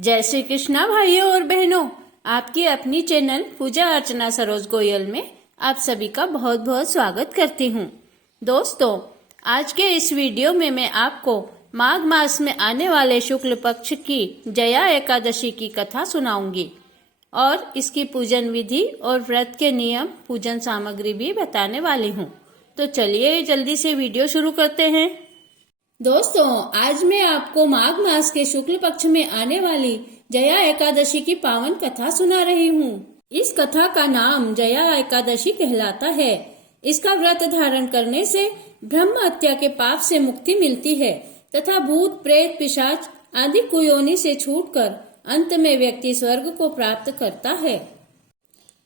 जय श्री कृष्णा भाइयों और बहनों, आपकी अपनी चैनल पूजा अर्चना सरोज गोयल में आप सभी का बहुत बहुत स्वागत करती हूँ। दोस्तों, आज के इस वीडियो में मैं आपको माघ मास में आने वाले शुक्ल पक्ष की जया एकादशी की कथा सुनाऊंगी और इसकी पूजन विधि और व्रत के नियम, पूजन सामग्री भी बताने वाली हूँ। तो चलिए जल्दी से वीडियो शुरू करते हैं। दोस्तों, आज मैं आपको माघ मास के शुक्ल पक्ष में आने वाली जया एकादशी की पावन कथा सुना रही हूँ। इस कथा का नाम जया एकादशी कहलाता है। इसका व्रत धारण करने से ब्रह्म हत्या के पाप से मुक्ति मिलती है तथा भूत प्रेत पिशाच आदि कुयोनि से छूटकर अंत में व्यक्ति स्वर्ग को प्राप्त करता है।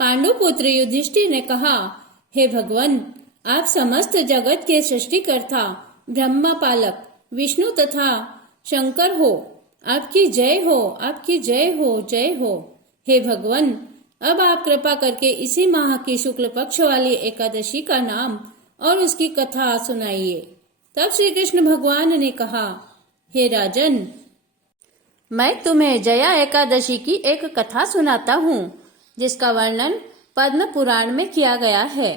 पांडु पुत्र युधिष्ठिर ने कहा, हे भगवान, आप समस्त जगत के सृष्टिकर्ता ब्रह्मा पालक विष्णु तथा शंकर हो। आपकी जय हो, आपकी जय हो, जय हो। हे भगवान, अब आप कृपा करके इसी माह की शुक्ल पक्ष वाली एकादशी का नाम और उसकी कथा सुनाइए। तब श्री कृष्ण भगवान ने कहा, हे राजन, मैं तुम्हें जया एकादशी की एक कथा सुनाता हूँ जिसका वर्णन पद्म पुराण में किया गया है।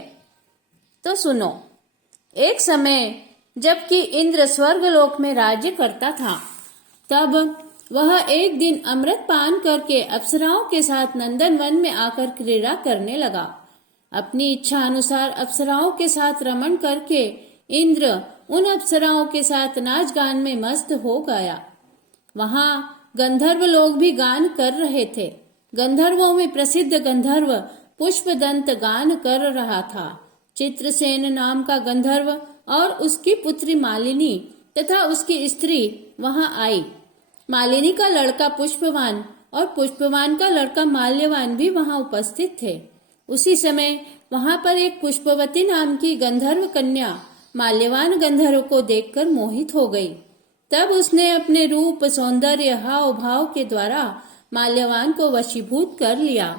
तो सुनो। एक समय जबकि इंद्र स्वर्गलोक में राज्य करता था, तब वह एक दिन अमृत पान करके अप्सराओं के साथ नंदन वन में आकर क्रीड़ा करने लगा। अपनी इच्छा अनुसार अप्सराओं के साथ रमण करके इंद्र उन अप्सराओं के साथ नाच गान में मस्त हो गया। वहां गंधर्व लोग भी गान कर रहे थे। गंधर्वों में प्रसिद्ध गंधर्व पुष्पदंत गान कर रहा था। चित्रसेन नाम का गंधर्व और उसकी पुत्री मालिनी तथा उसकी स्त्री वहां आई। मालिनी का लड़का पुष्पवान और पुष्पवान का लड़का माल्यवान भी वहां उपस्थित थे। उसी समय वहां पर एक पुष्पवती नाम की गंधर्व कन्या माल्यवान गंधर्व को देखकर मोहित हो गई। तब उसने अपने रूप, सौंदर्य, हाव भाव के द्वारा माल्यवान को वशीभूत कर लिया।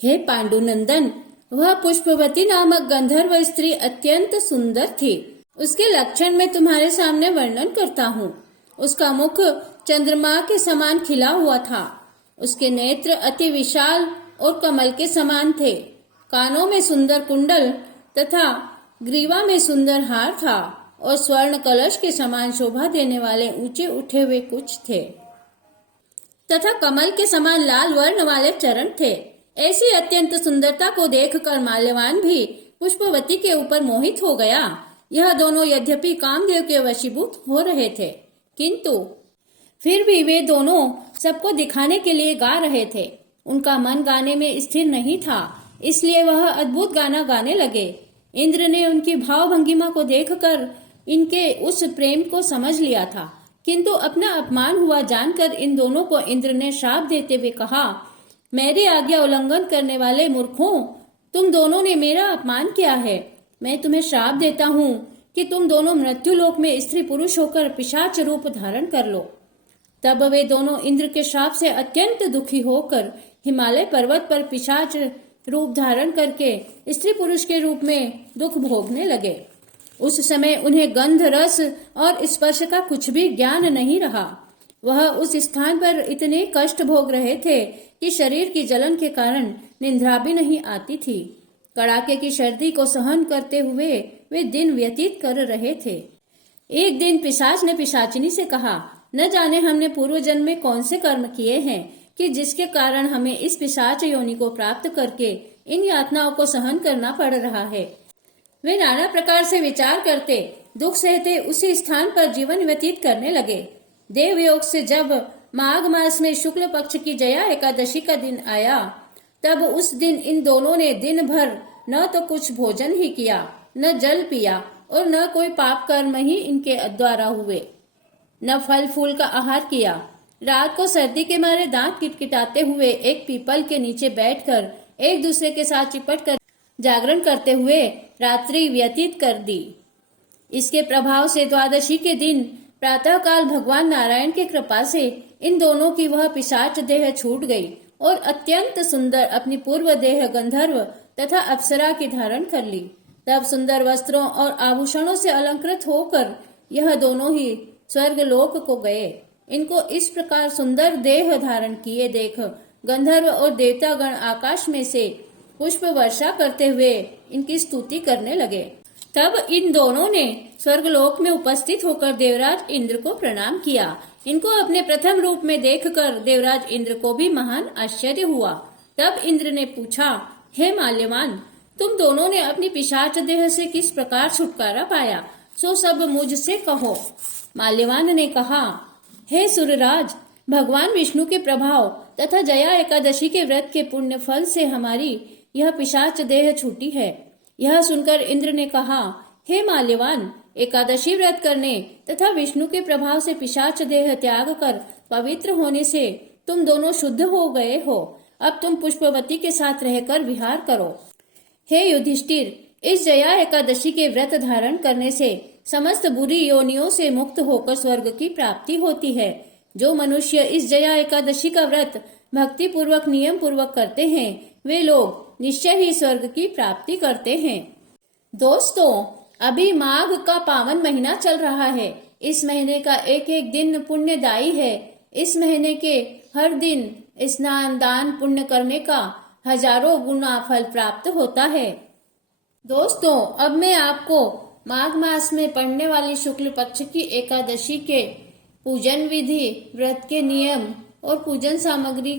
हे पांडुनंदन, वह पुष्पवती नामक गंधर्व स्त्री अत्यंत सुंदर थी। उसके लक्षण मैं तुम्हारे सामने वर्णन करता हूँ। उसका मुख चंद्रमा के समान खिला हुआ था। उसके नेत्र अति विशाल और कमल के समान थे। कानों में सुंदर कुंडल तथा ग्रीवा में सुंदर हार था और स्वर्ण कलश के समान शोभा देने वाले ऊंचे उठे हुए कुछ थे तथा कमल के समान लाल वर्ण वाले चरण थे। ऐसी अत्यंत सुंदरता को देखकर माल्यवान भी पुष्पवती के ऊपर मोहित हो गया। यह दोनों यद्यपि कामदेव के वशीभूत हो रहे थे, किंतु फिर भी वे दोनों सबको दिखाने के लिए गा रहे थे। उनका मन गाने में स्थिर नहीं था, इसलिए वह अद्भुत गाना गाने लगे। इंद्र ने उनकी भाव भंगिमा को देखकर इनके उस प्रेम को समझ लिया था, किंतु अपना अपमान हुआ जानकर इन दोनों को इंद्र ने श्राप देते हुए कहा, मेरी आज्ञा उल्लंघन करने वाले मूर्खों, तुम दोनों ने मेरा अपमान किया है। मैं तुम्हें श्राप देता हूँ कि तुम दोनों मृत्युलोक में स्त्री पुरुष होकर पिशाच रूप धारण कर लो। तब वे दोनों इंद्र के श्राप से अत्यंत दुखी होकर हिमालय पर्वत पर पिशाच रूप धारण करके स्त्री पुरुष के रूप में दुख भोगने लगे। उस समय उन्हें गंध, रस और स्पर्श का कुछ भी ज्ञान नहीं रहा। वह उस स्थान पर इतने कष्ट भोग रहे थे कि शरीर की जलन के कारण निंद्रा भी नहीं आती थी। कड़ाके की सर्दी को सहन करते हुए वे दिन व्यतीत कर रहे थे। एक दिन पिशाच ने पिशाचिनी से कहा, न जाने हमने पूर्व जन्म में कौन से कर्म किए हैं कि जिसके कारण हमें इस पिशाच योनि को प्राप्त करके इन यातनाओं को सहन करना पड़ रहा है। वे नाना प्रकार से विचार करते, दुख सहते उसी स्थान पर जीवन व्यतीत करने लगे। देवयोग से जब माघ मास में शुक्ल पक्ष की जया एकादशी का दिन आया, तब उस दिन इन दोनों ने दिन भर न तो कुछ भोजन ही किया, न जल पिया और न कोई पाप कर्म ही इनके द्वारा हुए, न फल फूल का आहार किया। रात को सर्दी के मारे दांत किटकिटाते हुए एक पीपल के नीचे बैठकर एक दूसरे के साथ चिपट कर जागरण करते हुए रात्रि व्यतीत कर दी। इसके प्रभाव से द्वादशी के दिन प्रातःकाल भगवान नारायण की कृपा से इन दोनों की वह पिशाच देह छूट गई और अत्यंत सुंदर अपनी पूर्व देह गंधर्व तथा अप्सरा की धारण कर ली। तब सुंदर वस्त्रों और आभूषणों से अलंकृत होकर यह दोनों ही स्वर्ग लोक को गए। इनको इस प्रकार सुंदर देह धारण किए देख गंधर्व और देवतागण आकाश में से पुष्प वर्षा करते हुए इनकी स्तुति करने लगे। तब इन दोनों ने स्वर्गलोक में उपस्थित होकर देवराज इंद्र को प्रणाम किया। इनको अपने प्रथम रूप में देखकर देवराज इंद्र को भी महान आश्चर्य हुआ। तब इंद्र ने पूछा, हे माल्यवान, तुम दोनों ने अपनी पिशाच देह से किस प्रकार छुटकारा पाया, सो सब मुझसे कहो। माल्यवान ने कहा, हे सुरराज, भगवान विष्णु के प्रभाव तथा जया एकादशी के व्रत के पुण्य फल से हमारी यह पिशाच देह छूटी है। यह सुनकर इंद्र ने कहा, हे माल्यवान, एकादशी व्रत करने तथा विष्णु के प्रभाव से पिशाच देह त्याग कर पवित्र होने से तुम दोनों शुद्ध हो गए हो। अब तुम पुष्पवती के साथ रहकर विहार करो। हे युधिष्ठिर, इस जया एकादशी के व्रत धारण करने से समस्त बुरी योनियों से मुक्त होकर स्वर्ग की प्राप्ति होती है। जो मनुष्य इस जया एकादशी का व्रत भक्ति पूर्वक नियम पूर्वक करते हैं, वे लोग निश्चय ही स्वर्ग की प्राप्ति करते हैं। दोस्तों, अभी माघ का पावन महीना चल रहा है। इस महीने का एक एक दिन पुण्यदायी है। इस महीने के हर दिन स्नान दान पुण्य करने का हजारों गुना फल प्राप्त होता है। दोस्तों, अब मैं आपको माघ मास में पड़ने वाली शुक्ल पक्ष की एकादशी के पूजन विधि, व्रत के नियम और पूजन सामग्री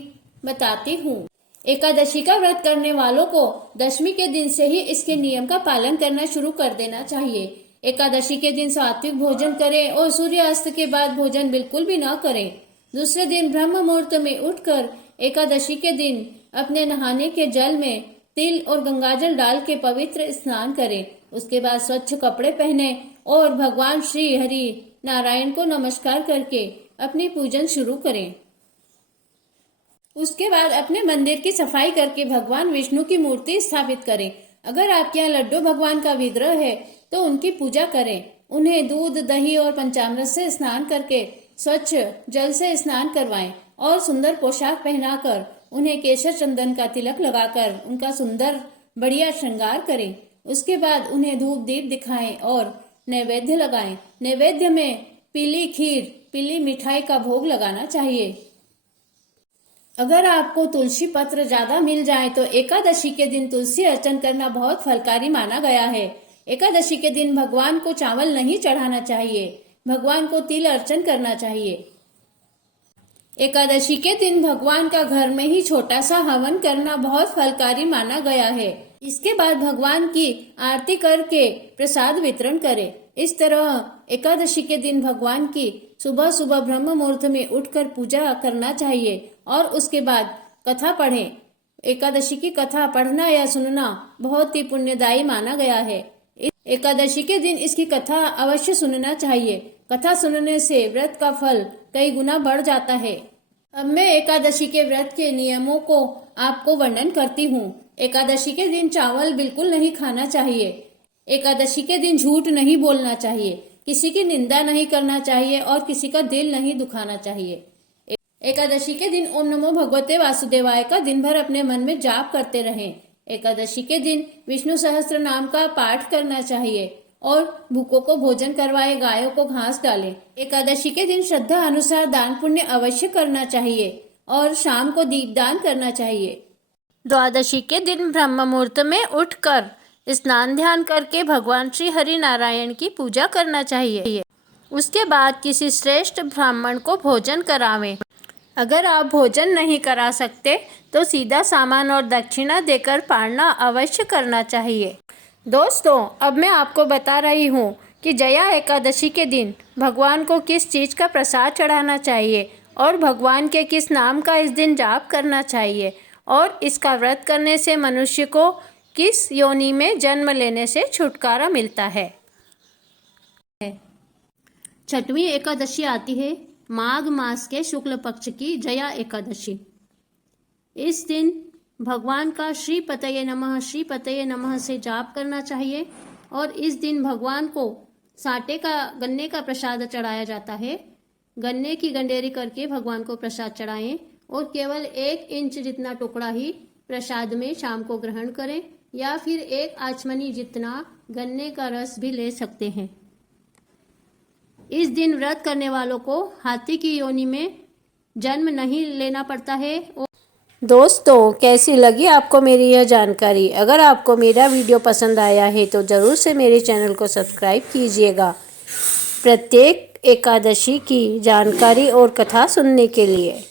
बताती हूँ। एकादशी का व्रत करने वालों को दशमी के दिन से ही इसके नियम का पालन करना शुरू कर देना चाहिए। एकादशी के दिन सात्विक भोजन करें और सूर्यास्त के बाद भोजन बिल्कुल भी न करें। दूसरे दिन ब्रह्म मुहूर्त में उठकर एकादशी के दिन अपने नहाने के जल में तिल और गंगाजल डाल के पवित्र स्नान करें। उसके बाद स्वच्छ कपड़े पहने और भगवान श्री हरि नारायण को नमस्कार करके अपनी पूजन शुरू करें। उसके बाद अपने मंदिर की सफाई करके भगवान विष्णु की मूर्ति स्थापित करें। अगर आपके यहाँ लड्डू भगवान का विग्रह है तो उनकी पूजा करें। उन्हें दूध, दही और पंचामृत से स्नान करके स्वच्छ जल से स्नान करवाएं और सुंदर पोशाक पहनाकर उन्हें केसर चंदन का तिलक लगाकर उनका सुंदर बढ़िया श्रृंगार करें। उसके बाद उन्हें धूप दीप दिखाएं और नैवेद्य लगाएं। नैवेद्य में पीली खीर, पीली मिठाई का भोग लगाना चाहिए। अगर आपको तुलसी पत्र ज्यादा मिल जाए तो एकादशी के दिन तुलसी अर्चन करना बहुत फलकारी माना गया है। एकादशी के दिन भगवान को चावल नहीं चढ़ाना चाहिए, भगवान को तिल अर्चन करना चाहिए। एकादशी के दिन भगवान का घर में ही छोटा सा हवन करना बहुत फलकारी माना गया है। इसके बाद भगवान की आरती करके प्रसाद वितरण करें। इस तरह एकादशी के दिन भगवान की सुबह सुबह ब्रह्म मुहूर्त में उठकर पूजा करना चाहिए और उसके बाद कथा पढ़ें। एकादशी की कथा पढ़ना या सुनना बहुत ही पुण्यदायी माना गया है। एकादशी के दिन इसकी कथा अवश्य सुनना चाहिए। कथा सुनने से व्रत का फल कई गुना बढ़ जाता है। अब मैं एकादशी के व्रत के नियमों को आपको वर्णन करती हूँ। एकादशी के दिन चावल बिल्कुल नहीं खाना चाहिए। एकादशी के दिन झूठ नहीं बोलना चाहिए, किसी की निंदा नहीं करना चाहिए और किसी का दिल नहीं दुखाना चाहिए। एकादशी के दिन ओम नमो भगवते वासुदेवाय का दिन भर अपने मन में जाप करते रहें। एकादशी के दिन विष्णु सहस्त्र नाम का पाठ करना चाहिए और भूखों को भोजन करवाए, गायों को घास डालें। एकादशी के दिन श्रद्धा अनुसार दान पुण्य अवश्य करना चाहिए और शाम को दीपदान करना चाहिए। द्वादशी के दिन ब्रह्म मुहूर्त में उठकर स्नान ध्यान करके भगवान श्री हरि नारायण की पूजा करना चाहिए। उसके बाद किसी श्रेष्ठ ब्राह्मण को भोजन करावें। अगर आप भोजन नहीं करा सकते तो सीधा सामान और दक्षिणा देकर पालना अवश्य करना चाहिए। दोस्तों, अब मैं आपको बता रही हूँ कि जया एकादशी के दिन भगवान को किस चीज़ का प्रसाद चढ़ाना चाहिए और भगवान के किस नाम का इस दिन जाप करना चाहिए और इसका व्रत करने से मनुष्य को किस योनि में जन्म लेने से छुटकारा मिलता है। छठवीं एकादशी आती है माघ मास के शुक्ल पक्ष की जया एकादशी। इस दिन भगवान का श्री पतये नमः से जाप करना चाहिए और इस दिन भगवान को साटे का गन्ने का प्रसाद चढ़ाया जाता है। गन्ने की गंडेरी करके भगवान को प्रसाद चढ़ाएं और केवल 1 इंच जितना टुकड़ा ही प्रसाद में शाम को ग्रहण करें या फिर 1 आचमनी जितना गन्ने का रस भी ले सकते हैं। इस दिन व्रत करने वालों को हाथी की योनि में जन्म नहीं लेना पड़ता है। दोस्तों, कैसी लगी आपको मेरी यह जानकारी? अगर आपको मेरा वीडियो पसंद आया है तो ज़रूर से मेरे चैनल को सब्सक्राइब कीजिएगा प्रत्येक एकादशी की जानकारी और कथा सुनने के लिए।